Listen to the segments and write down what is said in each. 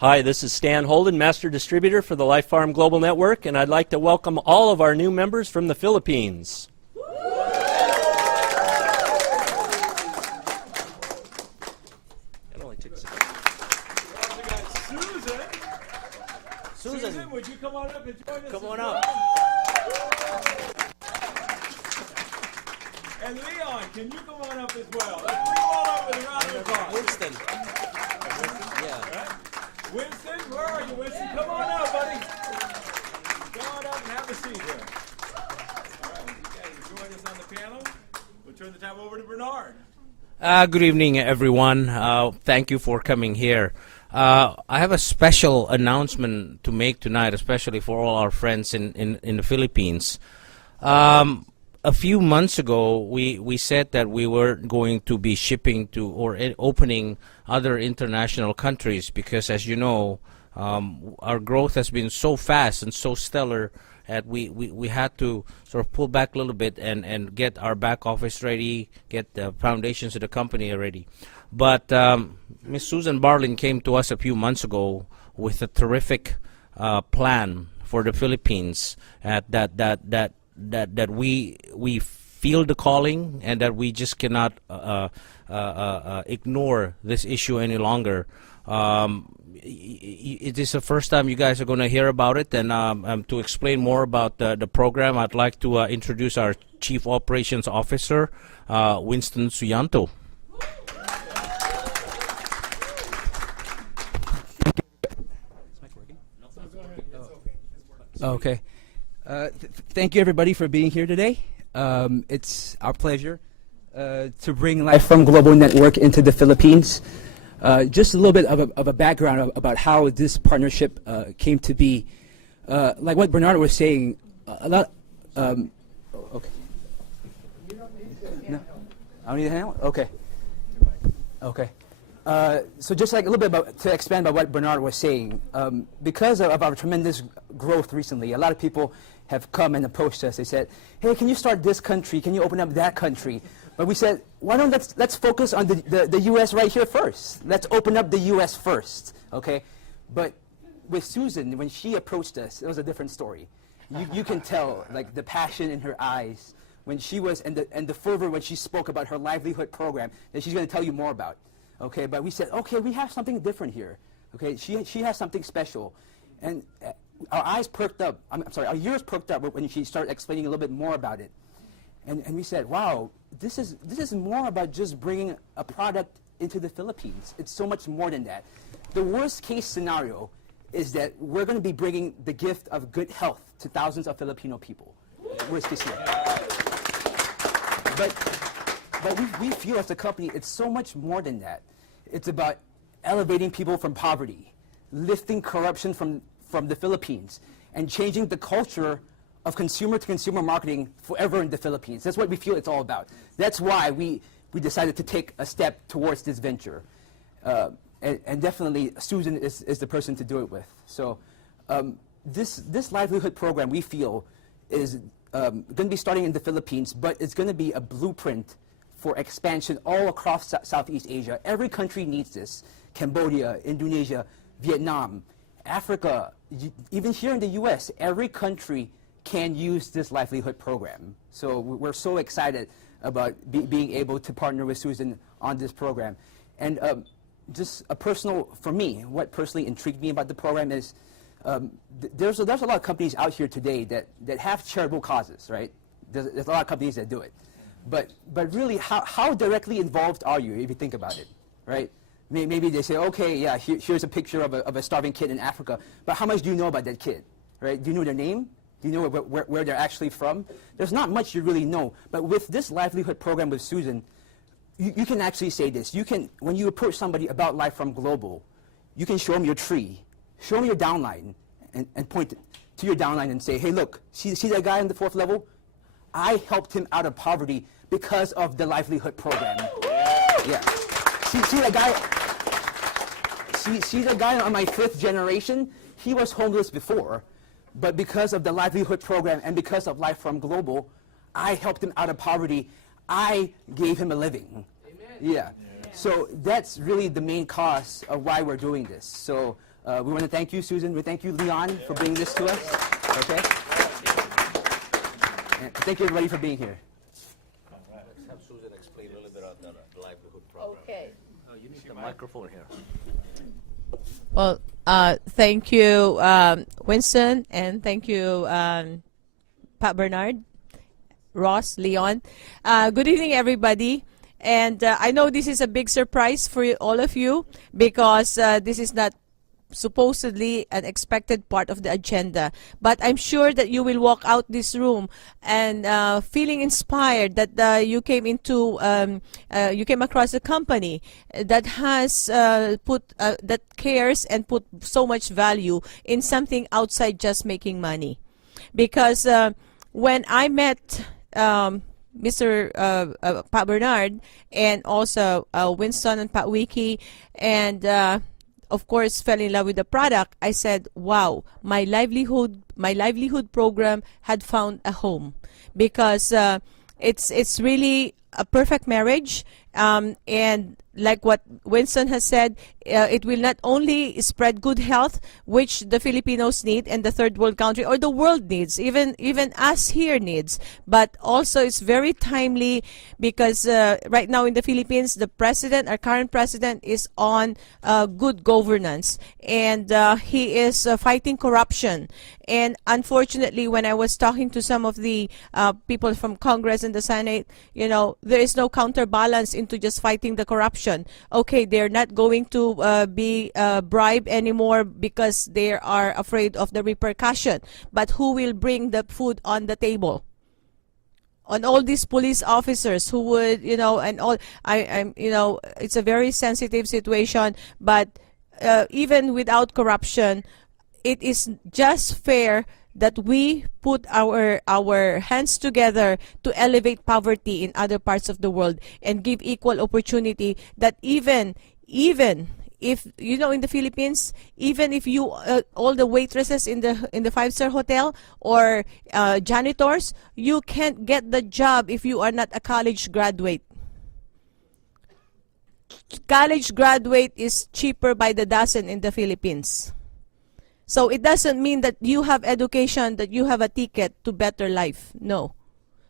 Hi, this is Stan Holden, Master Distributor for the Life Farm Global Network, and I'd like to welcome all of our new members from the Philippines. It only took a second. Susan, would you come on up and join us? Come on up. And Leon, can you come on up as well? Let's bring them all up with a round of applause. Winston. Yeah. All right. Winston, where are you, Winston? Come on up, buddy. Come on up and have a seat here. All right, you guys join us on the panel. We'll turn the time over to Bernard. Good evening, everyone. Thank you for coming here. I have a special announcement to make tonight, especially for all our friends in the Philippines. A few months ago, we said that we were going to be shipping to or opening other international countries because, as you know, our growth has been so fast and so stellar that we had to sort of pull back a little bit and get our back office ready, get the foundations of the company ready. But Ms. Susan Barlin came to us a few months ago with a terrific plan for the Philippines that we feel the calling and that we just cannot ignore this issue any longer. It is the first time you guys are going to hear about it, and to explain more about the program, I'd like to introduce our Chief Operations Officer, Winston Suyanto. Okay. Thank you, everybody, for being here today. It's our pleasure to bring Life Farm Global Network into the Philippines. Just a little bit of a background about how this partnership came to be. Like what Bernard was saying, a lot. Okay. No, I don't need a hand. Okay. Okay. So just like a little bit to expand about what Bernard was saying, because of our tremendous growth recently, a lot of people have come and approached us. They said, "Hey, can you start this country? Can you open up that country?" But we said, "Why don't let's focus on the U.S. right here first. Let's open up the U.S. first, okay?" But with Susan, when she approached us, it was a different story. You can tell like the passion in her eyes when she was and the fervor when she spoke about her livelihood program that she's going to tell you more about. Okay, but we said, okay, we have something different here. Okay, she has something special, and our eyes perked up. I'm sorry, our ears perked up when she started explaining a little bit more about it, and we said, wow, this is more about just bringing a product into the Philippines. It's so much more than that. The worst case scenario is that we're going to be bringing the gift of good health to thousands of Filipino people. Worst case scenario. But we feel as a company, it's so much more than that. It's about elevating people from poverty, lifting corruption from the Philippines, and changing the culture of consumer-to-consumer marketing forever in the Philippines. That's what we feel it's all about. That's why we decided to take a step towards this venture. And definitely, Susan is the person to do it with. So this livelihood program, we feel, is going to be starting in the Philippines, but it's going to be a blueprint for expansion all across Southeast Asia. Every country needs this. Cambodia, Indonesia, Vietnam, Africa, even here in the US, every country can use this livelihood program. So we're so excited about being able to partner with Susan on this program. And just a personal, for me, what personally intrigued me about the program is there's a lot of companies out here today that have charitable causes, right? There's a lot of companies that do it. But really, how directly involved are you if you think about it, right? Maybe they say, okay, yeah, here's a picture of a starving kid in Africa, but how much do you know about that kid, right? Do you know their name? Do you know where they're actually from? There's not much you really know. But with this livelihood program with Susan, you can actually say this. You can, when you approach somebody about Life Farm Global, you can show them your tree, show them your downline, and point to your downline and say, hey, look, see that guy on the 4th level? I helped him out of poverty because of the livelihood program. Yeah. See that guy? See the guy on my 5th generation? He was homeless before, but because of the livelihood program and because of Life Farm Global, I helped him out of poverty. I gave him a living. Amen. Yeah. So that's really the main cause of why we're doing this. So We want to thank you, Susan. We thank you, Leon, for bringing this to us. Okay? And thank you, everybody, for being here. Let's have Susan explain a little bit on the livelihood program. Okay. Oh, you need the microphone here. Well, thank you, Winston, and thank you, Pat Bernard, Ross, Leon. Good evening, everybody. And I know this is a big surprise for all of you because this is not supposedly an expected part of the agenda, but I'm sure that you will walk out this room and feeling inspired that you came across a company that has that cares and put so much value in something outside just making money. Because when I met Mr. Pat Bernard and also Winston and Pat Wiki and of course fell in love with the product, I said, wow, my livelihood program had found a home because it's really a perfect marriage, and like what Winston has said, it will not only spread good health, which the Filipinos need and the third world country or the world needs, even us here needs, but also it's very timely because right now in the Philippines, our current president is on good governance, and he is fighting corruption. And unfortunately, when I was talking to some of the people from Congress and the Senate, there is no counterbalance into just fighting the corruption. Okay, they're not going to be bribed anymore because they are afraid of the repercussion. But who will bring the food on the table? On all these police officers who would, and all, it's a very sensitive situation. But even without corruption, it is just fair that we put our hands together to elevate poverty in other parts of the world and give equal opportunity, that even if in the Philippines, even if you all the waitresses in the five-star hotel or janitors, you can't get the job if you are not a college graduate. College graduate is cheaper by the dozen in the Philippines. So it doesn't mean that you have education, that you have a ticket to better life. No.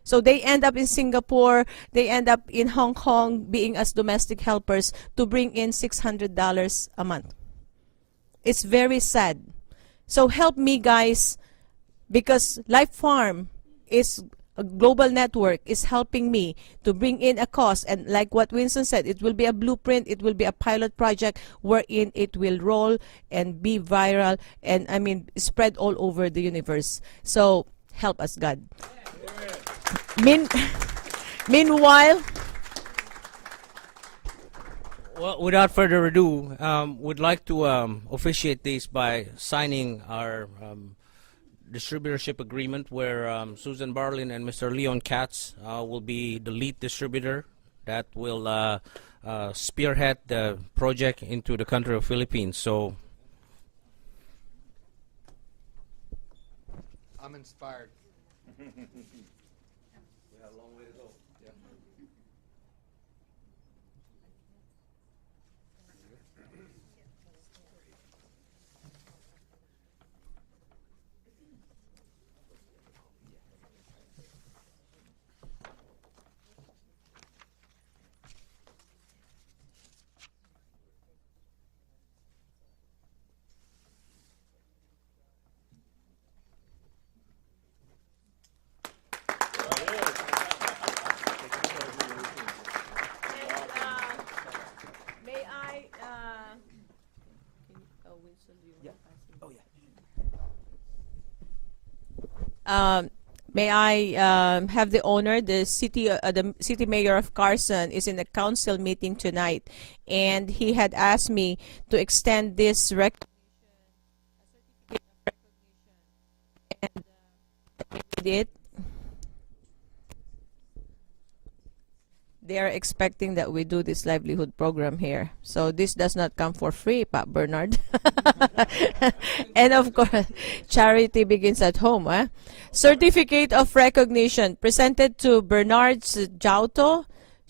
So they end up in Singapore, they end up in Hong Kong being as domestic helpers to bring in $600 a month. It's very sad. So help me, guys, because Life Farm is a global network, is helping me to bring in a cost, and like what Winston said, it will be a blueprint, it will be a pilot project wherein it will roll and be viral and spread all over the universe. So help us, God. Meanwhile, Well, without further ado, we'd like to officiate this by signing our distributorship agreement where Susan Barlin and Mr. Leon Katz will be the lead distributor that will spearhead the project into the country of Philippines. So I'm inspired. may I have the honor, the city mayor of Carson is in a council meeting tonight, and he had asked me to extend this recognition, and we did it. They are expecting that we do this livelihood program here. So this does not come for free, Pat Bernard. And of course, charity begins at home. Certificate of recognition presented to Bernard Jauto,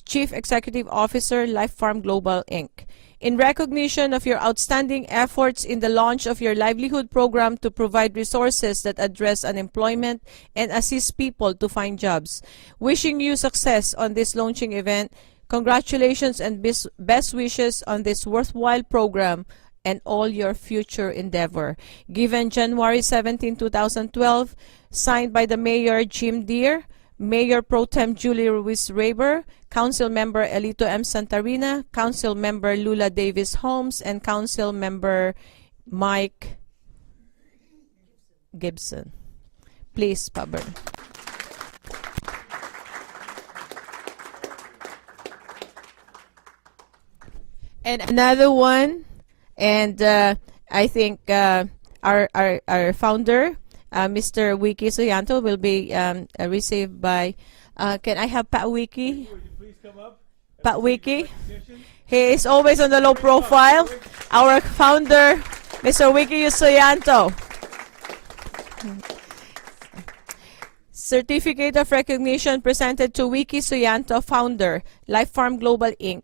Chief Executive Officer, Life Farm Global, Inc. In recognition of your outstanding efforts in the launch of your livelihood program to provide resources that address unemployment and assist people to find jobs. Wishing you success on this launching event. Congratulations and best wishes on this worthwhile program and all your future endeavor. Given January 17, 2012, signed by the Mayor Jim Deere, Mayor Pro Tem Julie Ruiz Raber, Council Member Elito M. Santarina, Council Member Lula Davis Holmes, and Council Member Mike Gibson. Please, Paber. And another one, and I think our founder, Mr. Wiki Suyanto, will be received by, can I have Pat Wiki? Would you please come up? Pat Wiki. He is always on the low profile. Our founder, Mr. Wiki Suyanto. Certificate of recognition presented to Wiki Suyanto, founder, Life Farm Global Inc.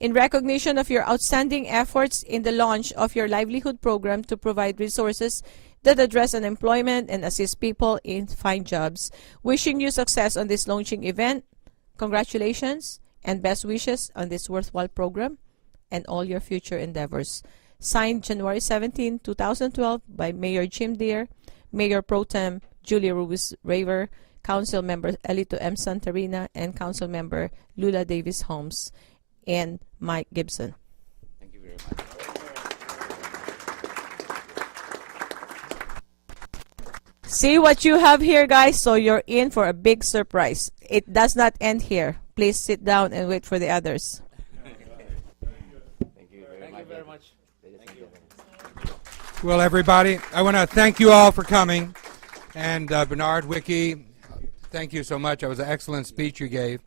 In recognition of your outstanding efforts in the launch of your livelihood program to provide resources that address unemployment and assist people in find jobs. Wishing you success on this launching event. Congratulations and best wishes on this worthwhile program and all your future endeavors. Signed January 17, 2012 by Mayor Jim Deere, Mayor Pro Tem Julie Ruiz Raver, Council Member Elito M. Santarina, and Council Member Lula Davis Holmes, and Mike Gibson. Thank you very much. See what you have here, guys, so you're in for a big surprise. It does not end here. Please sit down and wait for the others. Thank you very much. Well, everybody, I want to thank you all for coming. And Bernard, Wiki, thank you so much. That was an excellent speech you gave.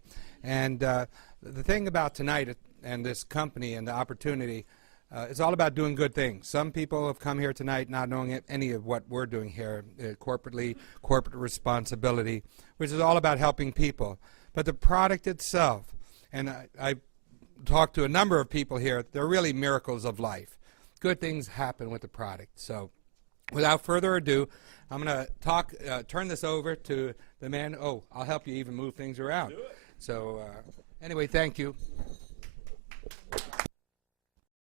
And the thing about tonight and this company and the opportunity, it's all about doing good things. Some people have come here tonight not knowing any of what we're doing here, corporate responsibility, which is all about helping people. But the product itself, and I talked to a number of people here, they're really miracles of life. Good things happen with the product. So without further ado, I'm going to turn this over to the man. Oh, I'll help you even move things around. So anyway, thank you.